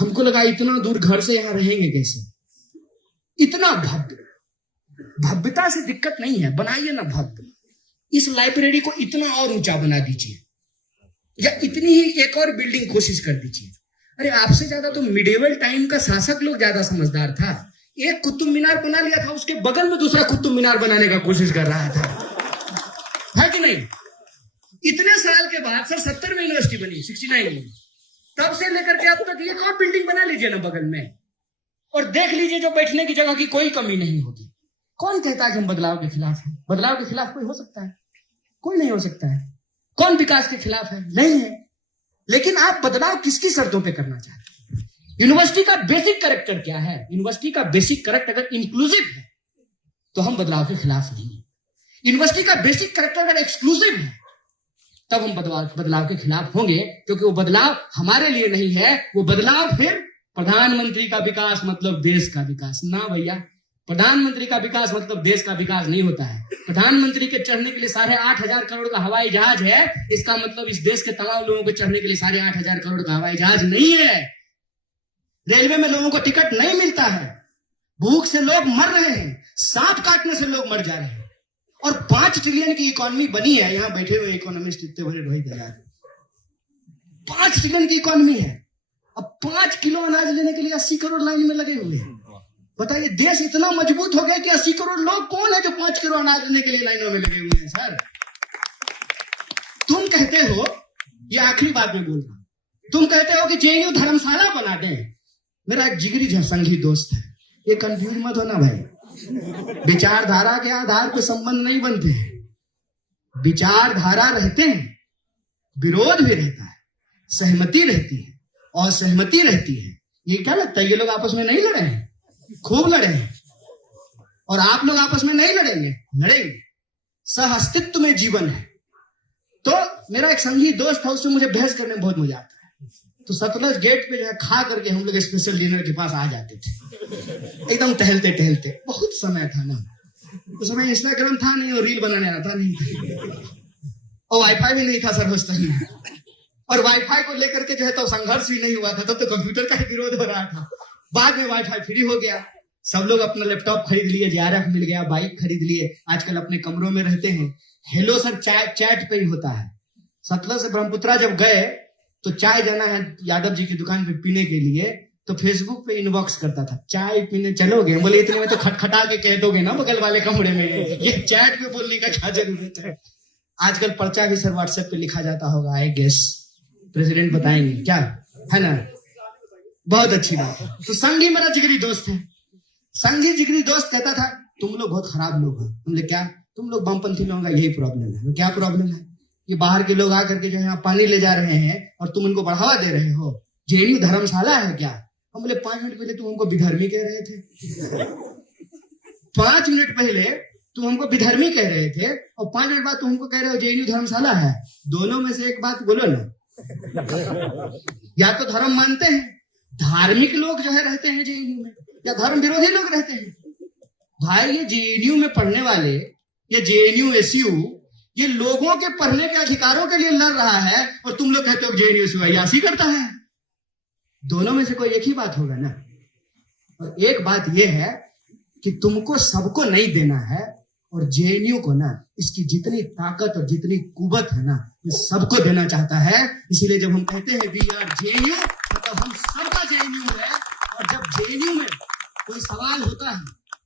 हमको लगा इतना दूर घर से यहां रहेंगे कैसे। इतना भव्य, भव्यता से दिक्कत नहीं है, बनाइए ना भव्य। इस लाइब्रेरी को इतना और ऊंचा बना दीजिए, या इतनी ही एक और बिल्डिंग कोशिश कर दीजिए। अरे आपसे ज्यादा तो मिडिवल टाइम का शासक लोग ज्यादा समझदार था। एक कुतुब मीनार बना लिया था, उसके बगल में दूसरा कुतुब मीनार बनाने का कोशिश कर रहा था, है कि नहीं। इतने साल के बाद सर 70 में यूनिवर्सिटी बनी, 69 में, तब से लेकर के अब तक एक और बिल्डिंग बना लीजिए ना बगल में, और देख लीजिए जो बैठने की जगह की कोई कमी नहीं होगी। कौन कहता है कि हम बदलाव के खिलाफ हैं? बदलाव के खिलाफ कोई हो सकता है? कोई नहीं हो सकता है। कौन विकास के खिलाफ है? नहीं है। लेकिन आप बदलाव किसकी शर्तों पे करना चाहते हैं? यूनिवर्सिटी का बेसिक कैरेक्टर क्या है? यूनिवर्सिटी का बेसिक कैरेक्टर अगर इंक्लूसिव है तो हम बदलाव के खिलाफ नहीं है। यूनिवर्सिटी का बेसिक कैरेक्टर अगर एक्सक्लूसिव है तब हम बदलाव के खिलाफ होंगे, क्योंकि वो बदलाव हमारे लिए नहीं है। वो बदलाव फिर प्रधानमंत्री का विकास मतलब देश का विकास ना भैया। प्रधानमंत्री का विकास मतलब देश का विकास नहीं होता है। प्रधानमंत्री के चढ़ने के लिए 8,500 करोड़ का हवाई जहाज है, इसका मतलब इस देश के तमाम लोगों को चढ़ने के लिए 8,500 करोड़ का हवाई जहाज नहीं है। रेलवे में लोगों को टिकट नहीं मिलता है, भूख से लोग मर रहे हैं, सांप काटने से लोग मर जा रहे हैं, और 5 ट्रिलियन की इकोनॉमी बनी है। यहां बैठे हुए इकोनॉमिस्ट इतने बड़े रोहित दलाल, 5 ट्रिलियन की इकोनॉमी है। अब 5 किलो अनाज लेने के लिए 80 करोड़ लाइन में लगे हुए हैं। बताइए देश इतना मजबूत हो गया कि 80 करोड़ लोग कौन है जो 5 किलो अनाज लेने के लिए लाइनों में लगे हुए हैं। सर तुम कहते हो, ये आखिरी बात में बोल रहा हूं, तुम कहते हो कि जेएनयू धर्मशाला बना दें। मेरा एक जिगरी संगी दोस्त है, ये कंफ्यूज मत होना भाई, विचारधारा के आधार पर संबंध नहीं बनते हैं। विचारधारा रहते हैं, विरोध भी रहता है, सहमति रहती है, असहमति रहती है। ये क्या लगता है ये लोग आपस में नहीं लड़े हैं? खूब लड़े हैं। और आप लोग आपस में नहीं लड़ेंगे? लड़ेंगे। सह अस्तित्व में जीवन है। तो मेरा एक संगी दोस्त था, उससे मुझे बहस करने में बहुत मजा आता है। तो सतलज गेट पे जो है खा करके हम लोग स्पेशल डिनर के पास आ जाते थे, एकदम टहलते टहलते। बहुत समय था ना, उस समय इंस्टाग्राम था नहीं और रील बनाने आता नहीं था, और वाईफाई भी नहीं था सर हॉस्टल में। और वाईफाई को लेकर के जो है तो संघर्ष भी नहीं हुआ था, तब तो कंप्यूटर का ही विरोध हो रहा था। बाद में वाईफाई फ्री हो गया, सब लोग अपना लैपटॉप खरीद लिए, जेआरएफ मिल गया, बाइक खरीद लिए, आजकल अपने कमरों में रहते हैं। हेलो सर चैट पे ही होता है। सतलज से ब्रह्मपुत्रा जब गए तो चाय जाना है यादव जी की दुकान पे पीने के लिए, तो फेसबुक पे इनबॉक्स करता था, चाय पीने चलोगे? बोले इतने में तो खटखटा के कह दोगे ना बगल वाले कमरे में, ये चैट पे बोलने का क्या जरूरत है। आजकल पर्चा भी सर व्हाट्सएप पे लिखा जाता होगा, आई गेस प्रेसिडेंट बताएंगे क्या, है ना? बहुत अच्छी बात है। तो संगी मेरा जिगरी दोस्त है, संगी जिगरी दोस्त कहता था तुम लोग बहुत खराब लोग हो। हमने क्या, तुम लोग वामपंथी लोगों का यही प्रॉब्लम है। क्या प्रॉब्लम है कि बाहर के लोग आकर के जो है यहाँ पानी ले जा रहे हैं और तुम उनको बढ़ावा दे रहे हो। जेएनयू धर्मशाला है क्या? हम बोले 5 मिनट पहले तुम हमको विधर्मी कह रहे थे 5 मिनट पहले तुम हमको विधर्मी कह रहे थे और 5 मिनट बाद तुम हमको कह रहे हो जेएनयू धर्मशाला है। दोनों में से एक बात बोलो ना। या तो धर्म मानते हैं, धार्मिक लोग जो है रहते हैं जेएनयू में, या धर्म विरोधी लोग रहते हैं। भाई ये जेएनयू में पढ़ने वाले, ये जेएनयू एसयू, ये लोगों के पढ़ने के अधिकारों के लिए लड़ रहा है और तुम लोग कहते हो जेएनयू एसयू अय्याशी करता है। दोनों में से कोई एक ही बात होगा ना। और एक बात यह है कि तुमको सबको नहीं देना है और जेएनयू को ना इसकी जितनी ताकत और जितनी कुवत है ना ये सबको देना चाहता है। इसीलिए जब हम कहते हैं वी आर जेएनयू मतलब हम सबका जेएनयू है। और जब जेएनयू में कोई सवाल होता है,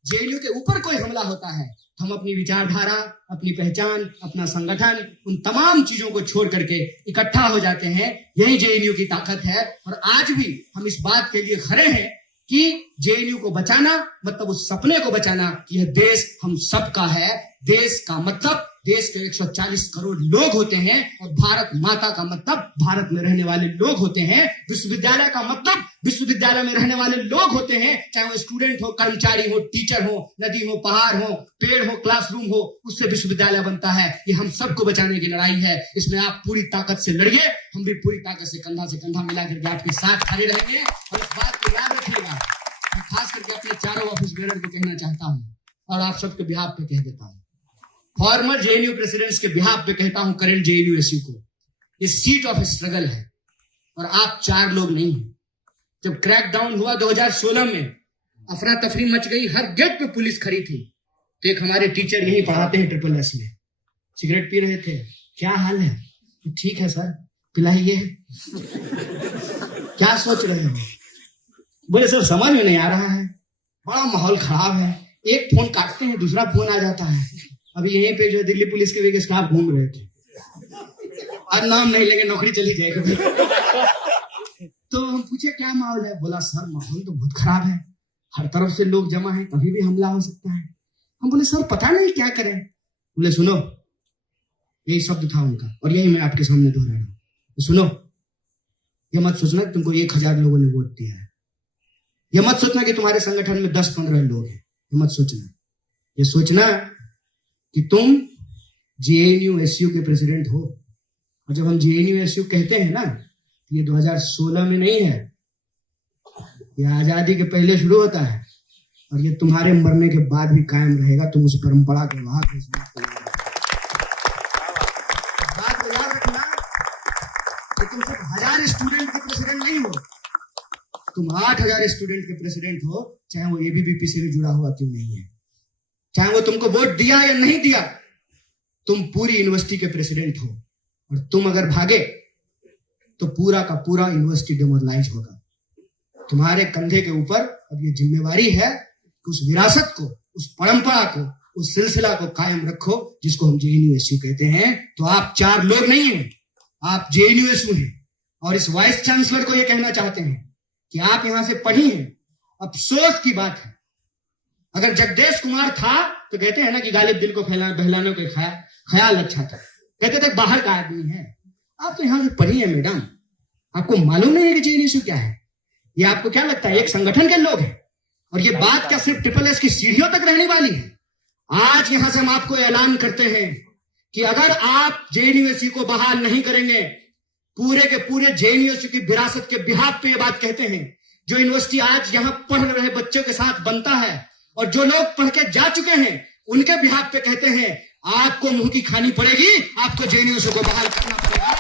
जेएनयू के ऊपर कोई हमला होता है, हम अपनी विचारधारा, अपनी पहचान, अपना संगठन, उन तमाम चीजों को छोड़ करके इकट्ठा हो जाते हैं। यही जेएनयू की ताकत है। और आज भी हम इस बात के लिए खड़े हैं कि जेएनयू को बचाना मतलब उस सपने को बचाना कि यह देश हम सबका है। देश का मतलब देश के 140 करोड़ लोग होते हैं और भारत माता का मतलब भारत में रहने वाले लोग होते हैं। विश्वविद्यालय का मतलब विश्वविद्यालय में रहने वाले लोग होते हैं, चाहे वो स्टूडेंट हो, कर्मचारी हो, टीचर हो, नदी हो, पहाड़ हो, पेड़ हो, क्लासरूम हो, उससे विश्वविद्यालय बनता है। ये हम सबको बचाने की लड़ाई है। इसमें आप पूरी ताकत से लड़िए, हम भी पूरी ताकत से कंधा मिला करके आपके साथ खड़े रहेंगे। और इस बात को याद रखिएगा, मैं खास करके अपने चारों ऑफिस बेरर को कहना चाहता हूँ और आप सबके बिहाफ पे कह देता हूँ, फॉर्मर जेएनयू प्रेसिडेंट्स के बिहाफ पे कहता हूं, करंट जेएनयू एसयू को, ये सीट ऑफ स्ट्रगल है और आप 4 लोग नहीं हैं। जब क्रैकडाउन हुआ 2016 में, अफरा तफरी मच गई, हर गेट पे पुलिस खड़ी थी। तो एक हमारे टीचर यही पढ़ाते हैं SSS में, सिगरेट पी रहे थे। क्या हाल है? तो ठीक है सर, पिलाइए। क्या सोच रहे हो? बोले सर समझ में नहीं आ रहा है, बड़ा माहौल खराब है। एक फोन काटते हैं दूसरा फोन आ जाता है। अभी यहीं पे जो दिल्ली पुलिस के भी स्टाफ घूम रहे थे, आज नाम नहीं लेंगे, नौकरी चली जाएगी। तो हम पूछे क्या माहौल है? बोला सर माहौल तो बहुत खराब है, हर तरफ से लोग जमा है, कभी भी हमला हो सकता है। हम बोले सर पता नहीं क्या करें। बोले सुनो, यही शब्द था उनका और यही मैं आपके सामने दोहरा रहा हूं। सुनो, ये मत सोचना कि तुमको 1000 लोगों ने वोट दिया है, ये मत सोचना कि तुम्हारे संगठन में 10-15 लोग हैं, ये मत सोचना। ये सोचना कि तुम जेएनयू एसयू के प्रेसिडेंट हो। और जब हम जेएनयू एसयू कहते हैं ना, तो ये 2016 में नहीं है, ये आजादी के पहले शुरू होता है और ये तुम्हारे मरने के बाद भी कायम रहेगा। तुम उस परंपरा के बात को याद रखना कि तुम सिर्फ 1000 स्टूडेंट के प्रेसिडेंट नहीं हो, तुम 8000 स्टूडेंट के प्रेसिडेंट हो, चाहे वो एबीवीपी से भी जुड़ा हुआ क्यों नहीं है, चाहे वो तुमको वोट दिया या नहीं दिया, तुम पूरी यूनिवर्सिटी के प्रेसिडेंट हो। और तुम अगर भागे तो पूरा का पूरा यूनिवर्सिटी डिमोरलाइज होगा। तुम्हारे कंधे के ऊपर अब ये जिम्मेवारी है कि उस विरासत को, उस परंपरा को, उस सिलसिला को कायम रखो जिसको हम जेएनयू एसयू कहते हैं। तो आप 4 लोग नहीं हैं, आप जेएनयू एसयू हैं। और इस वाइस चांसलर को ये कहना चाहते हैं कि आप यहां से पढ़ी हैं। अफसोस की बात है, अगर जगदेश कुमार था तो कहते हैं ना कि गालिब दिल को बहलाने का ख्याल अच्छा था, कहते थे बाहर का आदमी है। आप तो यहां से पढ़ी है मैडम, आपको मालूम नहीं है कि जेएनयू क्या है? ये आपको क्या लगता है एक संगठन के लोग हैं? और ये बात क्या सिर्फ SSS की सीढ़ियों तक रहने वाली है? आज यहां से हम आपको ऐलान करते हैं कि अगर आप जेएनयू को बहाल नहीं करेंगे, पूरे के पूरे जेएनयू की विरासत के बिहाफ पे ये बात कहते हैं, जो यूनिवर्सिटी आज यहां पढ़ रहे बच्चों के साथ बनता है और जो लोग पढ़ के जा चुके हैं उनके बिहाफ पे कहते हैं, आपको मुंह की खानी पड़ेगी, आपको जेएनयू को बहाल करना पड़ेगा।